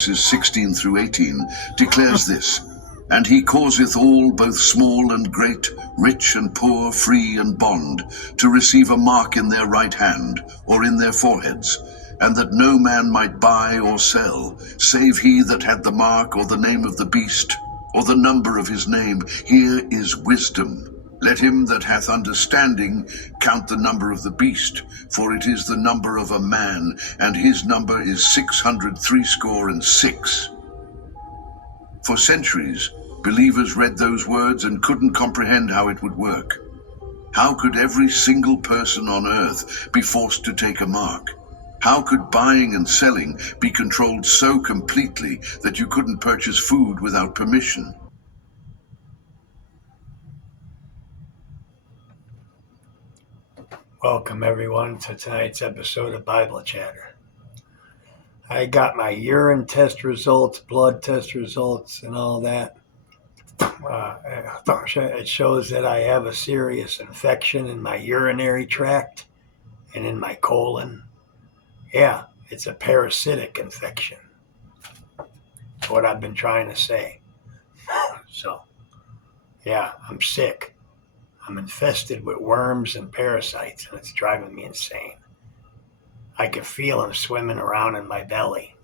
verses 16 through 18, declares this, "And he causeth all, both small and great, rich and poor, free and bond, to receive a mark in their right hand, or in their foreheads, and that no man might buy or sell, save he that had the mark or the name of the beast, or the number of his name. Here is wisdom. Let him that hath understanding count the number of the beast, for it is the number of a man, and his number is 666. For centuries, believers read those words and couldn't comprehend how it would work. How could every single person on earth be forced to take a mark? How could buying and selling be controlled so completely that you couldn't purchase food without permission? Welcome everyone to tonight's episode of Bible Chatter. I got my urine test results, blood test results, and all that. It shows that I have a serious infection in my urinary tract and in my colon. Yeah, it's a parasitic infection. That's what I've been trying to say. So, yeah, I'm sick. I'm infested with worms and parasites, and it's driving me insane. I can feel them swimming around in my belly.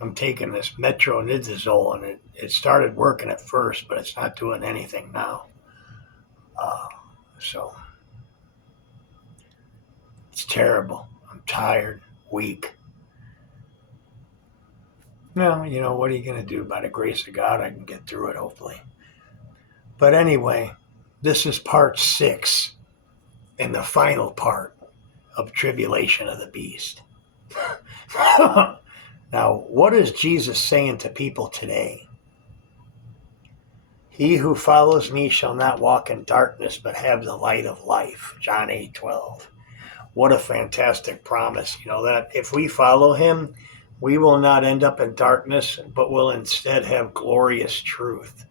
I'm taking this metronidazole, and it started working at first, but it's not doing anything now. So it's terrible. I'm tired, weak. Well, what are you going to do? By the grace of God, I can get through it, hopefully. But anyway, this is part 6 and the final part of Tribulation of the Beast. Now, what is Jesus saying to people today? He who follows me shall not walk in darkness, but have the light of life. John 8:12. What a fantastic promise. That if we follow him, we will not end up in darkness, but will instead have glorious truth.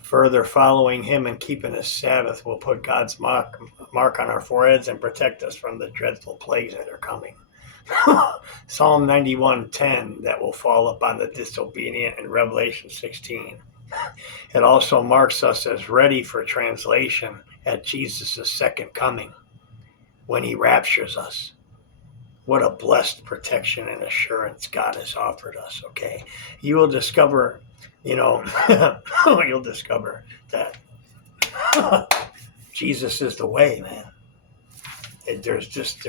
Further, following him and keeping his Sabbath will put God's mark on our foreheads and protect us from the dreadful plagues that are coming. Psalm 91:10, that will fall upon the disobedient in Revelation 16. It also marks us as ready for translation at Jesus' second coming when he raptures us. What a blessed protection and assurance God has offered us, okay? You will discover, you'll discover that Jesus is the way, man. There's just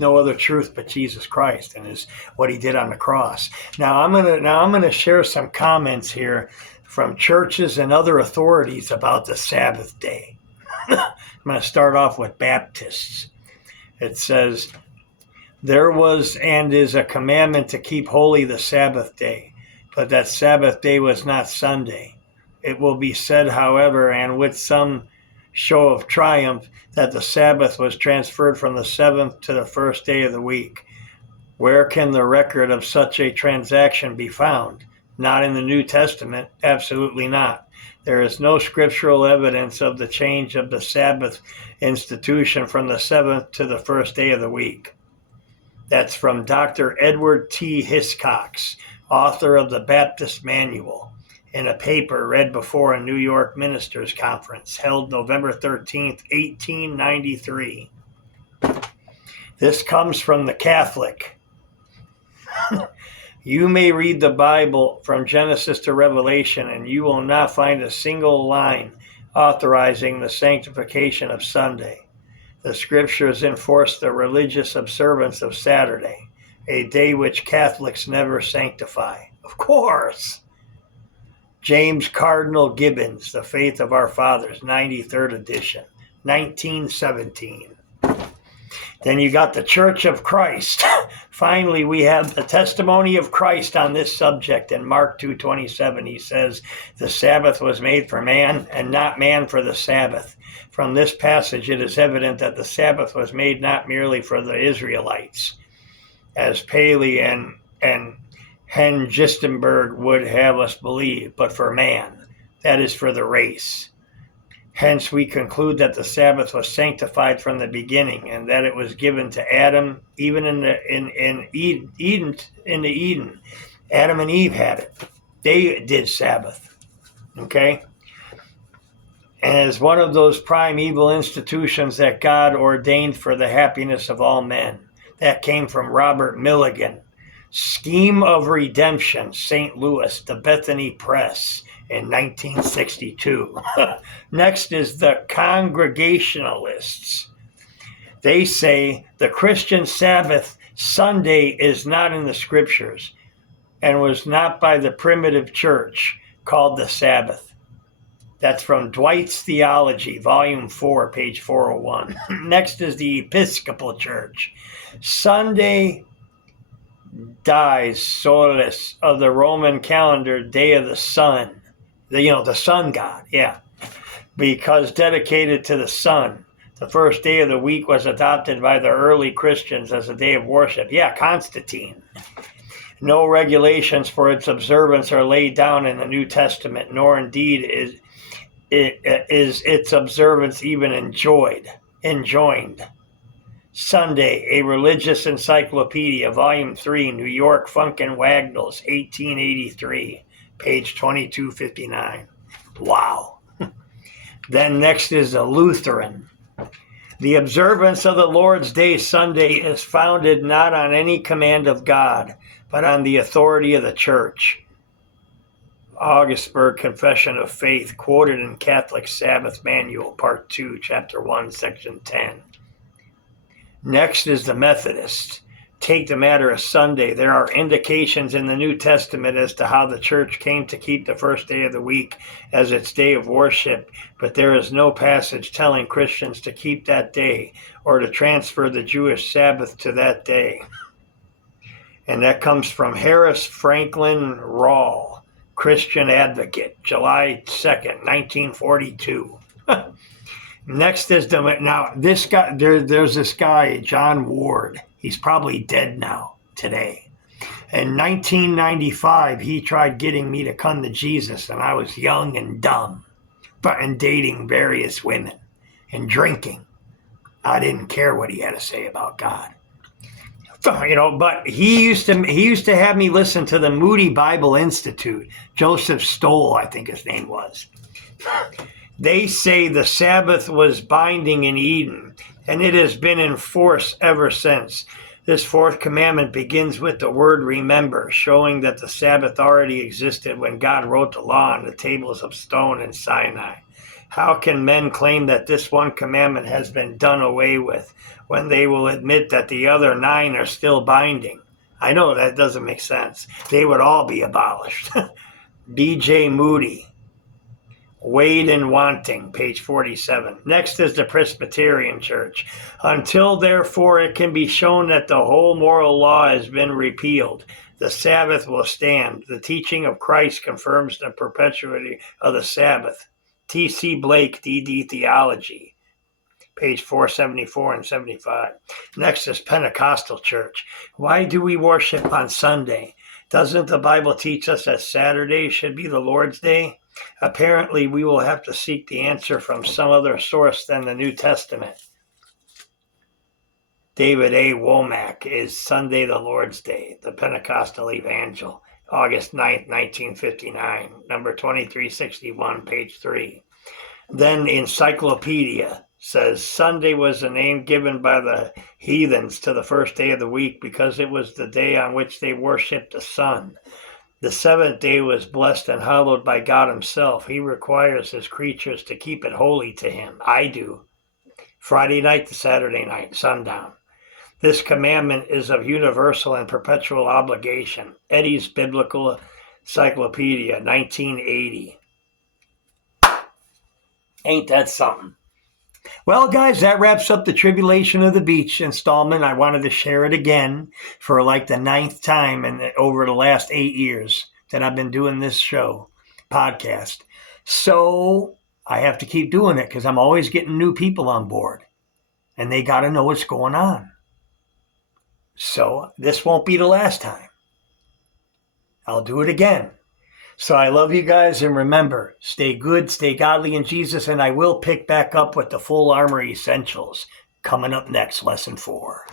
no other truth but Jesus Christ and what he did on the cross. Now I'm gonna share some comments here from churches and other authorities about the Sabbath day. I'm going to start off with Baptists. It says, "There was and is a commandment to keep holy the Sabbath day, but that Sabbath day was not Sunday. It will be said, however, and with some show of triumph, that the Sabbath was transferred from the 7th to the first day of the week. Where can the record of such a transaction be found? Not in the New Testament, absolutely not. There is no scriptural evidence of the change of the Sabbath institution from the 7th to the first day of the week." That's from Dr. Edward T. Hiscox, author of the Baptist Manual, in a paper read before a New York ministers' conference held November 13th, 1893. This comes from the Catholic. You may read the Bible from Genesis to Revelation, and you will not find a single line authorizing the sanctification of Sunday. The scriptures enforce the religious observance of Saturday, a day which Catholics never sanctify. Of course. James Cardinal Gibbons, The Faith of Our Fathers, 93rd edition, 1917. Then you got the Church of Christ. Finally, we have the testimony of Christ on this subject. In Mark 2:27, he says, "The Sabbath was made for man, and not man for the Sabbath." From this passage, it is evident that the Sabbath was made not merely for the Israelites, as Paley and Hengistenberg would have us believe, but for man. That is, for the race. Hence, we conclude that the Sabbath was sanctified from the beginning, and that it was given to Adam, even in Eden. Adam and Eve had it. They did Sabbath. Okay, and as one of those primeval institutions that God ordained for the happiness of all men. That came from Robert Milligan. Scheme of Redemption, St. Louis, the Bethany Press in 1962. Next is the Congregationalists. They say the Christian Sabbath Sunday is not in the scriptures and was not by the primitive church called the Sabbath. That's from Dwight's Theology, Volume 4, page 401. Next is the Episcopal Church. Sunday dies solis of the Roman calendar, day of the sun. The sun god, yeah. Because dedicated to the sun. The first day of the week was adopted by the early Christians as a day of worship. Yeah, Constantine. No regulations for its observance are laid down in the New Testament, nor indeed is its observance even enjoined. Sunday, a Religious Encyclopedia, Volume 3, New York, Funk and Wagnalls, 1883, page 2259. Wow. Then next is the Lutheran. The observance of the Lord's Day Sunday is founded not on any command of God, but on the authority of the Church. Augsburg Confession of Faith, quoted in Catholic Sabbath Manual, Part 2, Chapter 1, Section 10. Next is the Methodists. Take the matter of Sunday. There are indications in the New Testament as to how the church came to keep the first day of the week as its day of worship, but there is no passage telling Christians to keep that day or to transfer the Jewish Sabbath to that day. And that comes from Harris Franklin Rawle, Christian Advocate, July 2nd, 1942. Next is this guy. There's this guy, John Ward. He's probably dead now today. In 1995, he tried getting me to come to Jesus, and I was young and dumb, and dating various women and drinking. I didn't care what he had to say about God. But he used to have me listen to the Moody Bible Institute. Joseph Stoll, I think his name was. They say the Sabbath was binding in Eden, and it has been in force ever since. This fourth commandment begins with the word remember, showing that the Sabbath already existed when God wrote the law on the tables of stone in Sinai. How can men claim that this one commandment has been done away with when they will admit that the other 9 are still binding? I know that doesn't make sense. They would all be abolished. B.J. Moody. Wade and Wanting, page 47. Next is the Presbyterian Church. Until, therefore, it can be shown that the whole moral law has been repealed, the Sabbath will stand. The teaching of Christ confirms the perpetuity of the Sabbath. T.C. Blake, D.D. Theology, page 474 and 75. Next is Pentecostal Church. Why do we worship on Sunday? Doesn't the Bible teach us that Saturday should be the Lord's Day? Apparently, we will have to seek the answer from some other source than the New Testament. David A. Womack is Sunday the Lord's Day, the Pentecostal Evangel, August 9th, 1959, number 2361, page 3. Then Encyclopedia says Sunday was the name given by the heathens to the first day of the week because it was the day on which they worshipped the sun. The seventh day was blessed and hallowed by God himself. He requires his creatures to keep it holy to him. I do. Friday night to Saturday night, sundown. This commandment is of universal and perpetual obligation. Eddy's Biblical Encyclopedia, 1980. Ain't that something? Well, guys, that wraps up the Tribulation of the Beach installment. I wanted to share it again for like the 9th time over the last 8 years that I've been doing this podcast. So I have to keep doing it because I'm always getting new people on board, and they got to know what's going on. So this won't be the last time. I'll do it again. So I love you guys, and remember, stay good, stay godly in Jesus, and I will pick back up with the full armor essentials coming up next, lesson 4.